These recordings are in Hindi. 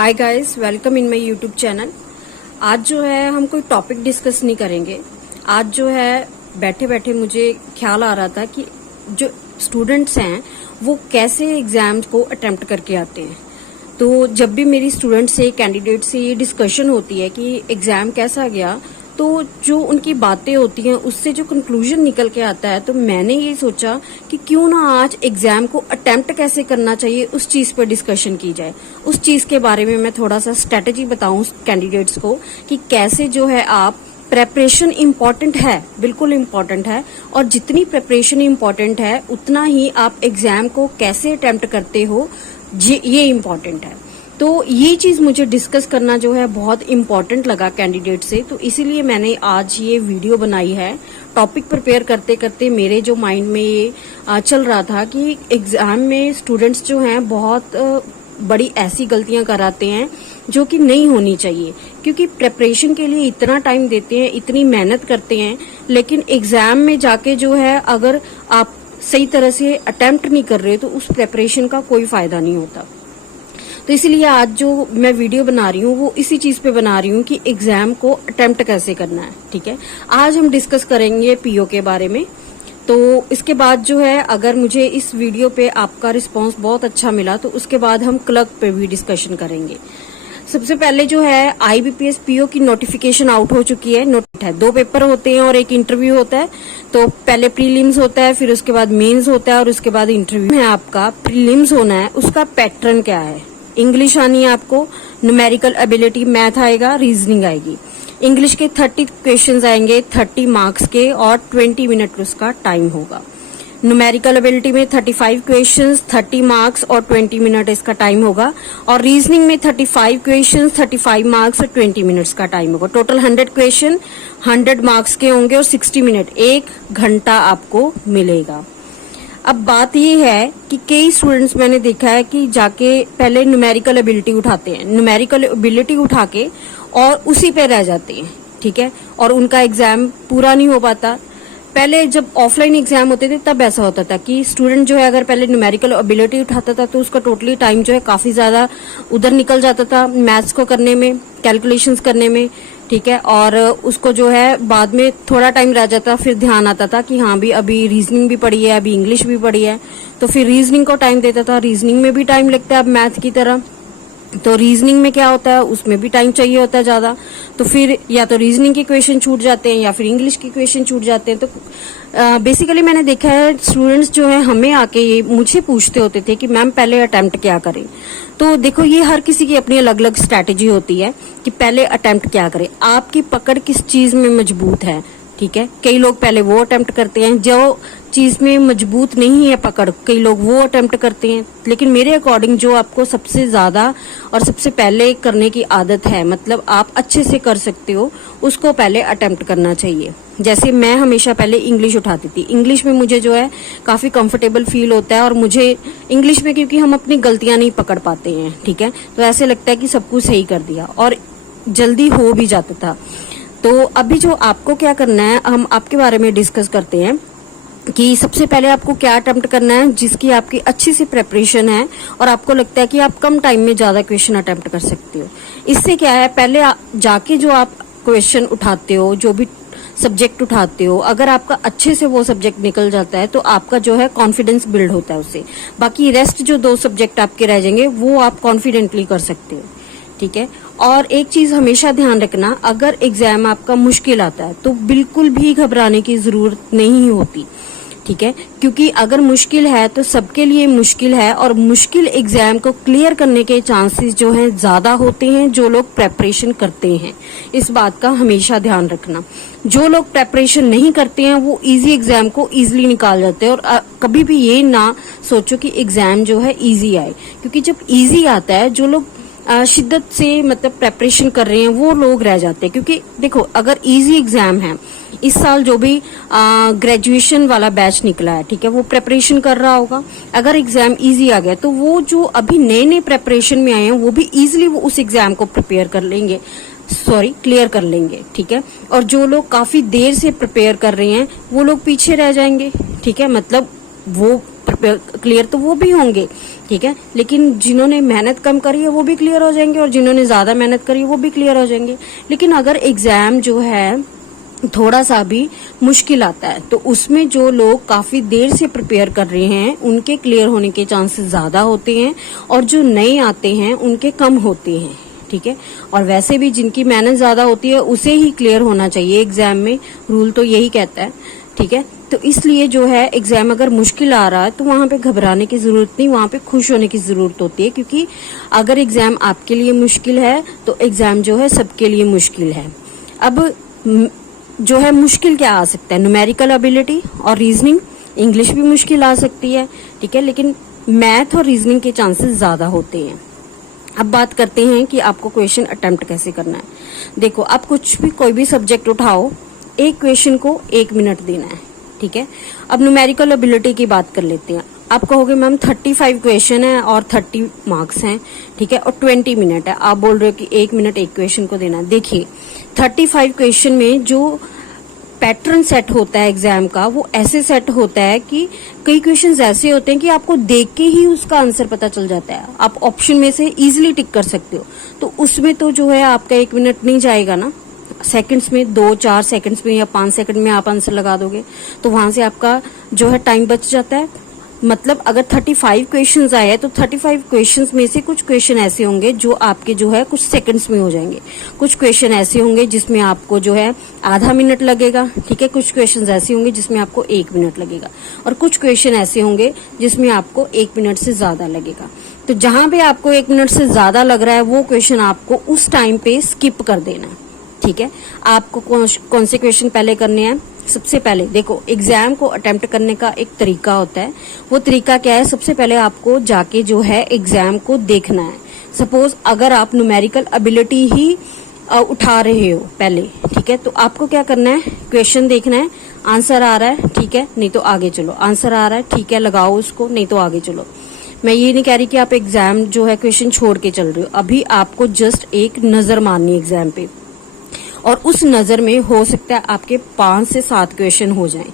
Hi guys, welcome in my YouTube channel. आज जो है हम कोई टॉपिक डिस्कस नहीं करेंगे। आज जो है बैठे बैठे मुझे ख्याल आ रहा था कि जो स्टूडेंट्स हैं वो कैसे एग्जाम्स को अटेम्प्ट करके आते हैं। तो जब भी मेरी स्टूडेंट से कैंडिडेट से ये डिस्कशन होती है कि एग्जाम कैसा गया, तो जो उनकी बातें होती हैं उससे जो कंक्लूजन निकल के आता है, तो मैंने ये सोचा कि क्यों ना आज एग्जाम को अटेम्प्ट कैसे करना चाहिए उस चीज पर डिस्कशन की जाए। उस चीज के बारे में मैं थोड़ा सा स्ट्रेटेजी बताऊं कैंडिडेट्स को कि कैसे जो है आप प्रेपरेशन इम्पॉर्टेंट है, बिल्कुल इम्पॉर्टेंट है, और जितनी प्रेपरेशन इम्पॉर्टेंट है उतना ही आप एग्जाम को कैसे अटेम्प्ट करते हो ये इम्पॉर्टेंट है। तो ये चीज मुझे डिस्कस करना जो है बहुत इम्पोर्टेंट लगा कैंडिडेट से, तो इसीलिए मैंने आज ये वीडियो बनाई है। टॉपिक प्रिपेयर करते करते मेरे जो माइंड में ये चल रहा था कि एग्जाम में स्टूडेंट्स जो हैं बहुत बड़ी ऐसी गलतियां कराते हैं जो कि नहीं होनी चाहिए, क्योंकि प्रिपरेशन के लिए इतना टाइम देते हैं, इतनी मेहनत करते हैं, लेकिन एग्जाम में जाके जो है अगर आप सही तरह से अटेम्प्ट नहीं कर रहे तो उस प्रिपरेशन का कोई फायदा नहीं होता। तो इसलिए आज जो मैं वीडियो बना रही हूँ वो इसी चीज पे बना रही हूँ कि एग्जाम को अटेम्प्ट कैसे करना है। ठीक है, आज हम डिस्कस करेंगे पीओ के बारे में। तो इसके बाद जो है अगर मुझे इस वीडियो पे आपका रिस्पांस बहुत अच्छा मिला तो उसके बाद हम क्लर्क पे भी डिस्कशन करेंगे। सबसे पहले जो है आईबीपीएस पीओ की नोटिफिकेशन आउट हो चुकी है। दो पेपर होते हैं और एक इंटरव्यू होता है। तो पहले प्रीलिम्स होता है, फिर उसके बाद मेंस होता है और उसके बाद इंटरव्यू है। आपका प्रीलिम्स होना है, उसका पैटर्न क्या है? इंग्लिश आनी है आपको, न्यूमेरिकल एबिलिटी, मैथ आएगा, रीजनिंग आएगी। इंग्लिश के 30 क्वेश्चंस आएंगे 30 मार्क्स के और 20 मिनट उसका टाइम होगा। न्यूमेरिकल एबिलिटी में 35 क्वेश्चंस 30 मार्क्स और 20 मिनट इसका टाइम होगा। और रीजनिंग में 35 क्वेश्चंस 35 मार्क्स और 20 मिनट्स का टाइम होगा। टोटल 100 क्वेश्चन 100 मार्क्स के होंगे और 60 मिनट, 1 घंटा आपको मिलेगा। अब बात ये है कि कई स्टूडेंट्स मैंने देखा है कि जाके पहले न्यूमेरिकल एबिलिटी उठाते हैं, न्यूमेरिकल एबिलिटी उठा के और उसी पे रह जाते हैं। ठीक है, और उनका एग्जाम पूरा नहीं हो पाता। पहले जब ऑफलाइन एग्जाम होते थे तब ऐसा होता था कि स्टूडेंट जो है अगर पहले न्यूमेरिकल एबिलिटी उठाता था तो उसका टोटली टाइम जो है काफी ज्यादा उधर निकल जाता था मैथ्स को करने में, कैलकुलेशंस करने में। ठीक है, और उसको जो है बाद में थोड़ा टाइम रह जाता, फिर ध्यान आता था कि हाँ भी अभी रीजनिंग भी पढ़ी है, अभी इंग्लिश भी पढ़ी है, तो फिर रीजनिंग को टाइम देता था। रीजनिंग में भी टाइम लगता है अब मैथ की तरह। तो रीजनिंग में क्या होता है, उसमें भी टाइम चाहिए होता है ज्यादा। तो फिर या तो रीजनिंग के क्वेश्चन छूट जाते हैं या फिर इंग्लिश के क्वेश्चन छूट जाते हैं। तो बेसिकली मैंने देखा है स्टूडेंट्स जो है हमें आके ये मुझे पूछते होते थे कि मैम पहले अटेम्प्ट क्या करें। तो देखो ये हर किसी की अपनी अलग अलग स्ट्रैटेजी होती है कि पहले अटेम्प्ट क्या करें, आपकी पकड़ किस चीज में मजबूत है। ठीक है, कई लोग पहले वो अटेम्प्ट करते हैं जो चीज में मजबूत नहीं है पकड़, कई लोग वो अटेम्प्ट करते हैं। लेकिन मेरे अकॉर्डिंग जो आपको सबसे ज्यादा और सबसे पहले करने की आदत है, मतलब आप अच्छे से कर सकते हो, उसको पहले अटेम्प्ट करना चाहिए। जैसे मैं हमेशा पहले इंग्लिश उठाती थी। इंग्लिश में मुझे जो है काफी कंफर्टेबल फील होता है और मुझे इंग्लिश में क्योंकि हम अपनी गलतियां नहीं पकड़ पाते हैं। ठीक है, तो ऐसे लगता है कि सब कुछ सही कर दिया और जल्दी हो भी जाता था। तो अभी जो आपको क्या करना है, हम आपके बारे में डिस्कस करते हैं कि सबसे पहले आपको क्या अटेम्प्ट करना है जिसकी आपकी अच्छी सी प्रिपरेशन है और आपको लगता है कि आप कम टाइम में ज्यादा क्वेश्चन अटेम्प्ट कर सकते हो। इससे क्या है, पहले जाके जो आप क्वेश्चन उठाते हो, जो भी सब्जेक्ट उठाते हो, अगर आपका अच्छे से वो सब्जेक्ट निकल जाता है तो आपका जो है कॉन्फिडेंस बिल्ड होता है उससे। बाकी रेस्ट जो 2 सब्जेक्ट आपके रह जाएंगे वो आप कॉन्फिडेंटली कर सकते हो। ठीक है, और एक चीज हमेशा ध्यान रखना, अगर एग्जाम आपका मुश्किल आता है तो बिल्कुल भी घबराने की जरूरत नहीं होती। ठीक है, क्योंकि अगर मुश्किल है तो सबके लिए मुश्किल है और मुश्किल एग्जाम को क्लियर करने के चांसेस जो हैं ज्यादा होते हैं जो लोग प्रेपरेशन करते हैं। इस बात का हमेशा ध्यान रखना। जो लोग प्रेपरेशन नहीं करते हैं वो इजी एग्जाम को इजीली निकाल जाते हैं। और कभी भी ये ना सोचो कि एग्जाम जो है इजी आए, क्योंकि जब इजी आता है जो लोग शिद्दत से मतलब प्रेपरेशन कर रहे हैं वो लोग रह जाते हैं। क्योंकि देखो अगर इजी एग्जाम है, इस साल जो भी ग्रेजुएशन वाला बैच निकला है, ठीक है, वो प्रेपरेशन कर रहा होगा। अगर एग्जाम इजी आ गया तो वो जो अभी नए नए प्रेपरेशन में आए हैं वो भी इजीली वो उस एग्जाम को प्रिपेयर कर लेंगे, क्लियर कर लेंगे। ठीक है, और जो लोग काफी देर से प्रिपेयर कर रहे हैं वो लोग पीछे रह जाएंगे। ठीक है, मतलब वो क्लियर तो वो भी होंगे, ठीक है। लेकिन जिन्होंने मेहनत कम करी है वो भी क्लियर हो जाएंगे और जिन्होंने ज्यादा मेहनत करी है वो भी क्लियर हो जाएंगे। लेकिन अगर एग्जाम जो है थोड़ा सा भी मुश्किल आता है तो उसमें जो लोग काफी देर से प्रिपेयर कर रहे हैं उनके क्लियर होने के चांसेस ज्यादा होते हैं और जो नए आते हैं उनके कम होते हैं, ठीक है। और वैसे भी जिनकी मेहनत ज्यादा होती है उसे ही क्लियर होना चाहिए एग्जाम में, रूल तो यही कहता है, ठीक है। तो इसलिए जो है एग्जाम अगर मुश्किल आ रहा है तो वहां पे घबराने की जरूरत नहीं, वहां पे खुश होने की जरूरत होती है, क्योंकि अगर एग्जाम आपके लिए मुश्किल है तो एग्जाम जो है सबके लिए मुश्किल है। अब जो है मुश्किल क्या आ सकता है, न्यूमेरिकल एबिलिटी और रीजनिंग, इंग्लिश भी मुश्किल आ सकती है, ठीक है, लेकिन मैथ और रीजनिंग के चांसेस ज्यादा होते हैं। अब बात करते हैं कि आपको क्वेश्चन अटेम्प्ट कैसे करना है। देखो, आप कुछ भी कोई भी सब्जेक्ट उठाओ, एक क्वेश्चन को 1 मिनट देना है, ठीक है। अब न्यूमेरिकल एबिलिटी की बात कर लेते हैं। आप कहोगे मैम 35 क्वेश्चन है और 30 मार्क्स हैं, ठीक है, और 20 मिनट है। आप बोल रहे हो कि 1 मिनट एक क्वेश्चन को देना है। देखिए 35 क्वेश्चन में जो पैटर्न सेट होता है एग्जाम का वो ऐसे सेट होता है कि कई क्वेश्चंस ऐसे होते हैं कि आपको देख के ही उसका आंसर पता चल जाता है, आप ऑप्शन में से इजीली टिक कर सकते हो। तो उसमें तो जो है आपका 1 मिनट नहीं जाएगा ना, सेकंड्स में 2-4 सेकंड्स में या 5 सेकंड में आप आंसर लगा दोगे, तो वहां से आपका जो है टाइम बच जाता है। मतलब अगर 35 क्वेश्चंस आए तो 35 क्वेश्चंस में से कुछ क्वेश्चन ऐसे होंगे जो आपके जो है कुछ सेकंड्स में हो जाएंगे, कुछ क्वेश्चन ऐसे होंगे जिसमें आपको जो है आधा मिनट लगेगा, ठीक है, कुछ क्वेश्चंस ऐसे होंगे जिसमें आपको 1 मिनट लगेगा और कुछ क्वेश्चन ऐसे होंगे जिसमें आपको 1 मिनट से ज्यादा लगेगा। तो जहां पे आपको 1 मिनट से ज्यादा लग रहा है वो क्वेश्चन आपको उस टाइम पे स्किप कर देना है, ठीक है। आपको कौन से क्वेश्चन पहले करने हैं? सबसे पहले देखो, एग्जाम को अटेम्प्ट करने का एक तरीका होता है। वो तरीका क्या है? सबसे पहले आपको जाके जो है एग्जाम को देखना है। सपोज अगर आप न्यूमेरिकल एबिलिटी ही उठा रहे हो पहले, ठीक है, तो आपको क्या करना है? क्वेश्चन देखना है, आंसर आ रहा है, ठीक है, नहीं तो आगे चलो, आंसर आ रहा है, ठीक है, लगाओ उसको, नहीं तो आगे चलो। मैं ये नहीं कह रही कि आप एग्जाम जो है क्वेश्चन छोड़ के चल रहे हो, अभी आपको जस्ट एक नजर मारनी है एग्जाम पे और उस नजर में हो सकता है आपके 5 से 7 क्वेश्चन हो जाएं,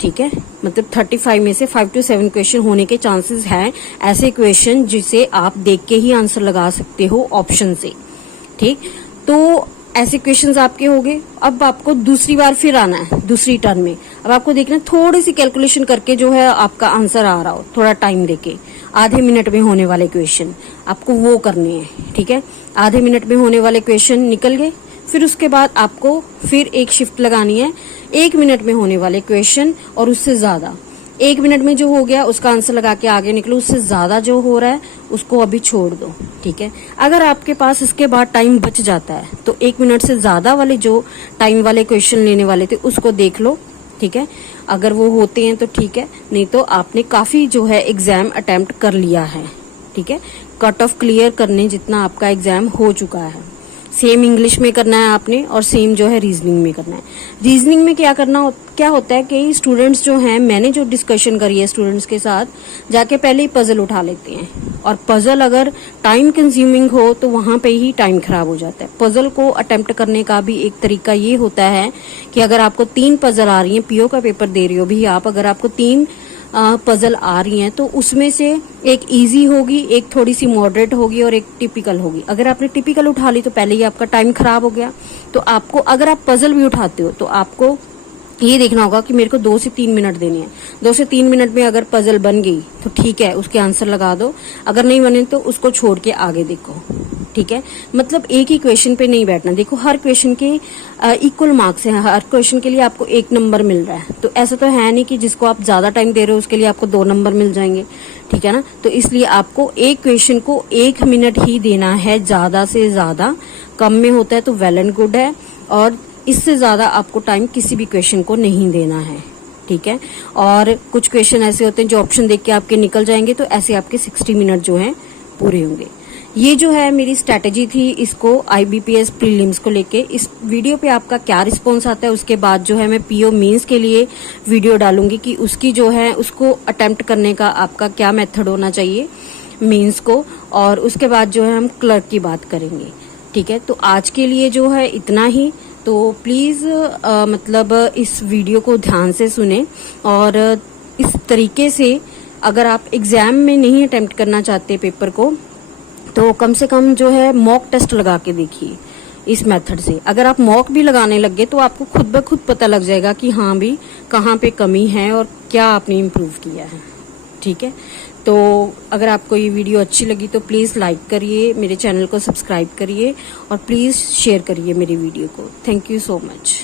ठीक है। मतलब 35 में से 5 to 7 क्वेश्चन होने के चांसेस हैं, ऐसे क्वेश्चन जिसे आप देख के ही आंसर लगा सकते हो ऑप्शन से, ठीक। तो ऐसे क्वेश्चंस आपके हो गए। अब आपको दूसरी बार फिर आना है, दूसरी टर्न में। अब आपको देखना है थोड़ी सी कैलकुलेशन करके जो है आपका आंसर आ रहा हो, थोड़ा टाइम देके, आधे मिनट में होने वाले क्वेश्चन आपको वो करने हैं, ठीक है। आधे मिनट में होने वाले क्वेश्चन निकल गए, फिर उसके बाद आपको फिर एक शिफ्ट लगानी है 1 मिनट में होने वाले क्वेश्चन और उससे ज्यादा। 1 मिनट में जो हो गया उसका आंसर लगा के आगे निकलो, उससे ज्यादा जो हो रहा है उसको अभी छोड़ दो, ठीक है। अगर आपके पास इसके बाद टाइम बच जाता है तो 1 मिनट से ज्यादा वाले जो टाइम वाले क्वेश्चन लेने वाले थे उसको देख लो, ठीक है। अगर वो होते हैं तो ठीक है, नहीं तो आपने काफी जो है एग्जाम अटेम्प्ट कर लिया है, ठीक है। कट ऑफ क्लियर करने जितना आपका एग्जाम हो चुका है। सेम इंग्लिश में करना है आपने और सेम जो है रीजनिंग में करना है। रीजनिंग में क्या क्या होता है कि स्टूडेंट्स जो हैं, मैंने जो डिस्कशन करी है स्टूडेंट्स के साथ, जाके पहले ही पजल उठा लेते हैं और पजल अगर टाइम कंज्यूमिंग हो तो वहां पे ही टाइम खराब हो जाता है। पजल को अटेम्प्ट करने का भी एक तरीका ये होता है कि अगर आपको 3 पजल आ रही हैं, पीओ का पेपर दे रही हो भी आप, अगर आपको 3 पजल आ रही हैं तो उसमें से एक इजी होगी, एक थोड़ी सी मॉडरेट होगी और एक टिपिकल होगी। अगर आपने टिपिकल उठा ली तो पहले ही आपका टाइम खराब हो गया। तो आपको, अगर आप पजल भी उठाते हो तो आपको ये देखना होगा कि मेरे को 2 से 3 मिनट देने हैं। 2 से 3 मिनट में अगर पजल बन गई तो ठीक है, उसके आंसर लगा दो, अगर नहीं बने तो उसको छोड़ के आगे देखो, ठीक है। मतलब एक ही क्वेश्चन पे नहीं बैठना। देखो हर क्वेश्चन के इक्वल मार्क्स हैं, हर क्वेश्चन के लिए आपको 1 नंबर मिल रहा है। तो ऐसा तो है नहीं कि जिसको आप ज्यादा टाइम दे रहे हो उसके लिए आपको 2 नंबर मिल जाएंगे, ठीक है ना। तो इसलिए आपको एक क्वेश्चन को 1 मिनट ही देना है, ज्यादा से ज्यादा। कम में होता है तो वेल एंड गुड है, और इससे ज्यादा आपको टाइम किसी भी क्वेश्चन को नहीं देना है, ठीक है। और कुछ क्वेश्चन ऐसे होते हैं जो ऑप्शन देख के आपके निकल जाएंगे, तो ऐसे आपके 60 मिनट जो हैं पूरे होंगे। ये जो है मेरी स्ट्रेटेजी थी इसको IBPS प्रीलिम्स को लेके। इस वीडियो पे आपका क्या रिस्पॉन्स आता है उसके बाद जो है मैं PO मेंस के लिए वीडियो डालूंगी कि उसकी जो है उसको अटेम्प्ट करने का आपका क्या मेथड होना चाहिए मेंस को, और उसके बाद जो है हम क्लर्क की बात करेंगे, ठीक है। तो आज के लिए जो है इतना ही। तो प्लीज मतलब इस वीडियो को ध्यान से सुने और इस तरीके से अगर आप एग्जाम में नहीं अटेम्प्ट करना चाहते पेपर को, तो कम से कम जो है मॉक टेस्ट लगा के देखिए इस मेथड से। अगर आप मॉक भी लगाने लग गए तो आपको खुद ब खुद पता लग जाएगा कि हाँ भी कहाँ पे कमी है और क्या आपने इम्प्रूव किया है। ठीक है, तो अगर आपको ये वीडियो अच्छी लगी तो प्लीज़ लाइक करिए, मेरे चैनल को सब्सक्राइब करिए और प्लीज़ शेयर करिए मेरी वीडियो को। Thank you so much.